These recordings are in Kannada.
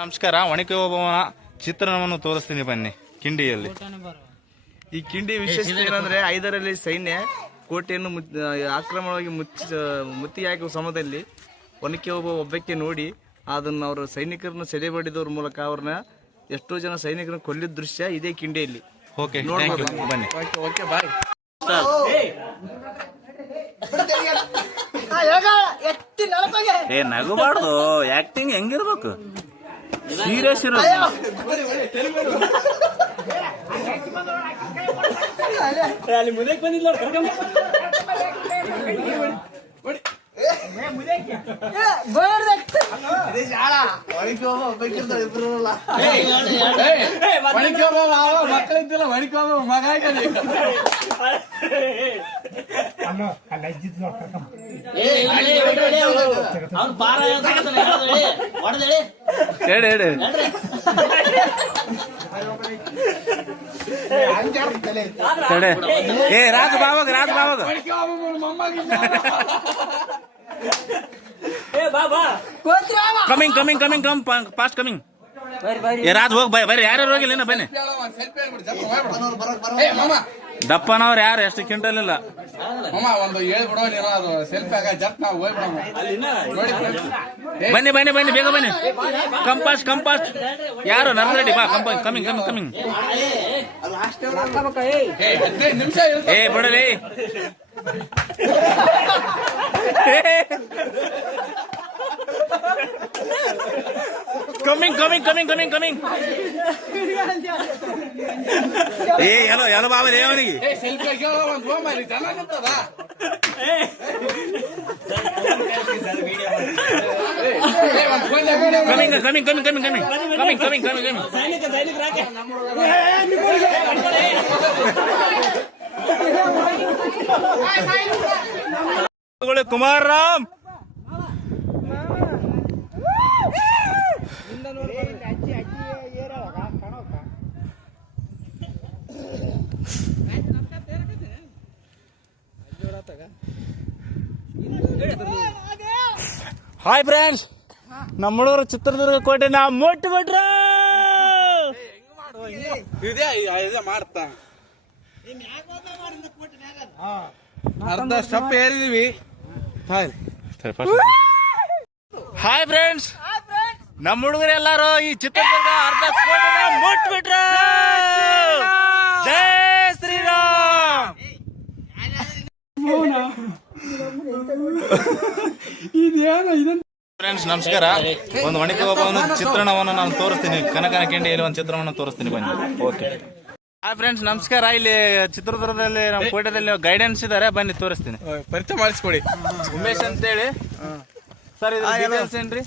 ನಮಸ್ಕಾರ. ಒಣಕೆ ಓಬವ್ವನ ಚಿತ್ರಣವನ್ನು ತೋರಿಸ್ತೀನಿ ಬನ್ನಿ. ಕಿಂಡಿಯಲ್ಲಿ ಈ ಕಿಂಡಿ ವಿಶೇಷತೆ ಏನಂದ್ರೆ ಐದರಲ್ಲಿ ಸೈನ್ಯ ಕೋಟೆಯನ್ನು ಆಕ್ರಮಣವಾಗಿ ಮುತ್ತಿಗೆ ಹಾಕುವ ಸಮಯದಲ್ಲಿ ಒನಕೆ ಒಬ್ಬಕ್ಕೆ ನೋಡಿ ಅದನ್ನ ಅವರ ಸೈನಿಕರನ್ನು ಸೆರೆಬಡಿದವ್ರ ಮೂಲಕ ಅವ್ರನ್ನ ಎಷ್ಟೋ ಜನ ಸೈನಿಕರನ್ನು ಕೊಲ್ಲಿದ ದೃಶ್ಯ ಇದೇ ಕಿಂಡಿಯಲ್ಲಿ. ಓಕೆ, ಬನ್ನಿ. Okay bye. ನಗಬಾರ್ದು, ಆಕ್ಟಿಂಗ್ ಹೆಂಗಿರ್ಬೇಕು, ಸೀರಿಯಸ್ ಇರೋದು. ಮುಂದಕ್ಕೆ ಬಂದಿಲ್ಲ ಮಕ್ಕಳಿದ್ದಿಲ್ಲ ಮಗ ರಾಜು ಬಾವಾಗ ಕಮಿಂಗ್ ಫಾಸ್ಟ್ ಕಮಿಂಗ್. ರಾಜ್ ಹೋಗ್ ಬರ್ರಿ, ಯಾರು ಹೋಗಿಲ್ಲ ಬನ್ನಿ. ದಪ್ಪನವ್ರು ಯಾರು ಎಷ್ಟು ಕ್ವಿಂಟಲ್ ಇಲ್ಲ. ಬನ್ನಿ ಬೇಗ ಬನ್ನಿ. ಕಂಪಾಸ್ಟ್ ಯಾರು ನರ್ರೆಡಿ ಬಾ. ಕಮಿಂಗ್ ಏ ಬಿಡಲಿ. ಕಮಿಂಗ್. ಏ ಎಲ್ಲ ಬಾಬಾ ಅವನಿಗೆ ಕುಮಾರ್ ರಾಮ್. ಹಾಯ್ ಫ್ರೆಂಡ್ಸ್, ನಮ್ಮ ಹುಡುಗರು ಚಿತ್ರದುರ್ಗ ಕೋಟೆನ ಮುಟ್ಬಿಟ್ರ. ಮಾಡ್ತಾ ಅರ್ಧ ಸ್ಟೆಪ್ ಏರಿದೀವಿ. ಹಾಯ್ ಫ್ರೆಂಡ್ಸ್, ನಮ್ಮ ಹುಡುಗರು ಎಲ್ಲಾರು ಈ ಚಿತ್ರದುರ್ಗ ಅರ್ಧ ಕೋಟೆನ ಮುಟ್ಬಿಟ್ರ. ಜೈ ಶ್ರೀರಾಮ್. ಫ್ರೆಂಡ್ಸ್ ನಮಸ್ಕಾರ. ಒಂದು ಒಣಕೆ ಓಬವ್ವನ ಚಿತ್ರಣವನ್ನು ನಾನು ತೋರಿಸ್ತೀನಿ. ಕನಕನ ಕಿಂಡಿಯಲ್ಲಿ ಒಂದು ಚಿತ್ರಣವನ್ನು ತೋರಿಸ್ತೀನಿ ಬನ್ನಿ. ಓಕೆ. ಹಾಯ್ ಫ್ರೆಂಡ್ಸ್ ನಮಸ್ಕಾರ. ಇಲ್ಲಿ ಚಿತ್ರದುರ್ಗದಲ್ಲಿ ನಮ್ಮ ಕೋಟೆದಲ್ಲಿ ಗೈಡೆನ್ಸ್ ಇದ್ದಾರೆ, ಬನ್ನಿ ತೋರಿಸ್ತೀನಿ. ಪರಿಚಯ ಮಾಡಿಸ್ಕೊಡಿ. ಉಮೇಶ್ ಅಂತೇಳಿ ಸರ್. ಇದು ಏನ್ರಿ?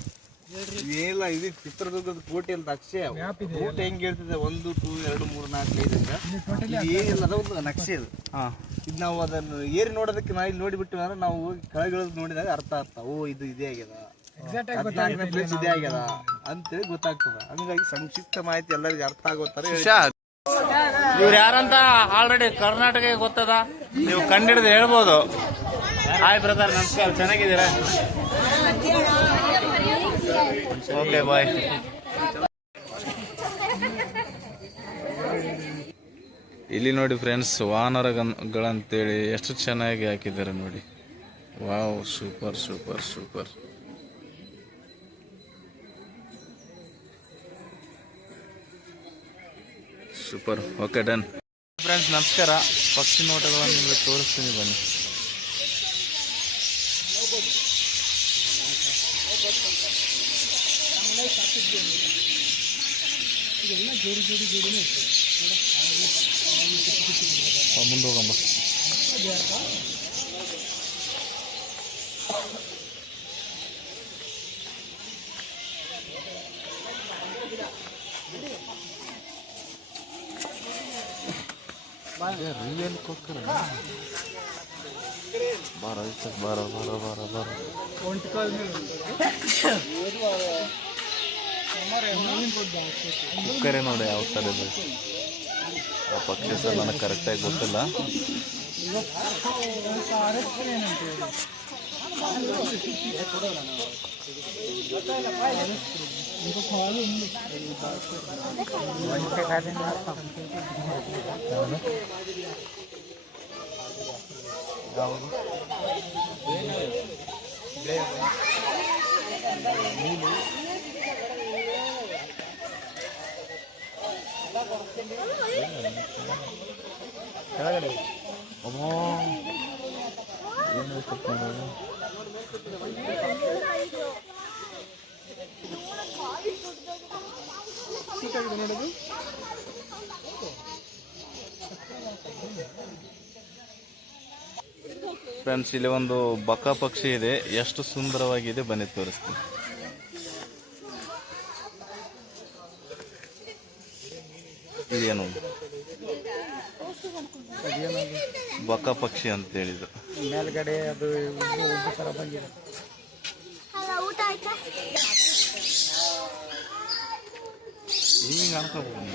ಏನಿಲ್ಲ, ಇದು ಚಿತ್ರದುರ್ಗದ ಕೋಟೆ ಅಂತ ಅಕ್ಷಯ. ಕೋಟೆ ಹೆಂಗ್ ಹೇಳ್ತಿದೆ 1 2 3 4 5 ಅಂತ ಏನಿಲ್ಲ, ಅದೊಂದು ನಕ್ಷೆ ಇದು. ಇದು ನಾವು ಅದನ್ನು ಏರಿ ನೋಡೋದಕ್ಕೆ ನಾವು ಇಲ್ಲಿ ನೋಡಿಬಿಟ್ಟು ಅಂದ್ರೆ ನಾವು ಕೆಳಗಿಳಿದು ನೋಡಿದಾಗ ಅರ್ಥ ಓ ಇದು ಇದೇ ಆಗ್ಯದ, 14ನೇ ಪ್ಲೇಸ್ ಇದೇ ಆಗ್ಯದ ಅಂತೇಳಿ ಗೊತ್ತಾಗ್ತದ. ಹಂಗಾಗಿ ಸಂಕ್ಷಿಪ್ತ ಮಾಹಿತಿ ಎಲ್ಲರಿಗೂ ಅರ್ಥ ಆಗೋತಾರೆ. ಇವ್ರು ಯಾರಂತ ಆಲ್ರೆಡಿ ಕರ್ನಾಟಕ ಗೊತ್ತದ, ನೀವು ಕಂಡಿಡಿದು ಹೇಳ್ಬೋದು. ಹಾಯ್ ಬ್ರದರ್, ನಮಸ್ಕಾರ. ಚೆನ್ನಾಗಿದ್ದೀರಾ? Okay bye. ಇಲ್ಲಿ ನೋಡಿ ಫ್ರೆಂಡ್ಸ್, ವಾನರಗಳಂತೇಳಿ ಎಷ್ಟು ಚೆನ್ನಾಗಿ ಹಾಕಿದ್ದಾರೆ ನೋಡಿ. Wow, super. Okay, done. Friends ನಮಸ್ಕಾರ. ಪಕ್ಷಿ ನೋಟಗಳನ್ನು ನಿಮಗೆ ತೋರಿಸ್ತೀನಿ ಬನ್ನಿ. ಮುಂದೆ ಹೋಗಂಬ. ರಿಯಲ್ ಕೊಕ್ಕರ ಬಾರ ಕುಕ್ಕರೆ ನೋಡಿ ಯಾವ ಥರ ಇದೆ. ಆ ಪಕ್ಷಿ ಸರ್ ನನಗೆ ಕರೆಕ್ಟಾಗಿ ಗೊತ್ತಿಲ್ಲ. ಫ್ರೆಂಡ್ಸ್, ಇಲ್ಲಿ ಒಂದು ಬಕ ಪಕ್ಷಿ ಇದೆ. ಎಷ್ಟು ಸುಂದರವಾಗಿದೆ ಬನ್ನಿ ತೋರಿಸ್ತೀನಿ. ಇದೇನು ಬಕ ಪಕ್ಷಿ ಅಂತ ಹೇಳಿದ್ರು. ಮೇಲ್ಗಡೆ ಅದು ಉದ್ದು ತರ ಬಂದಿದೆ. ಊಟ ಆಯ್ತಾ? ಹಿಂಗೆ ಅನ್ಕೋಬಹುದು.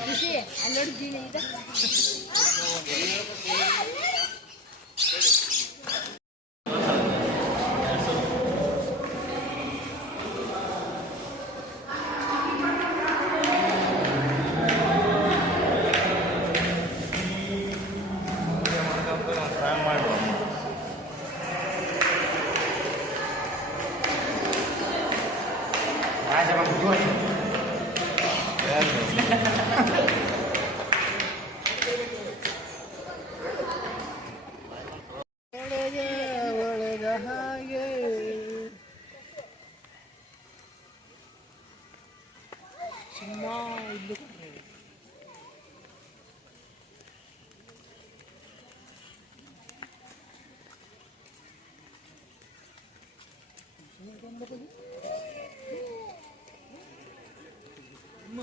ಅಮ್ಮ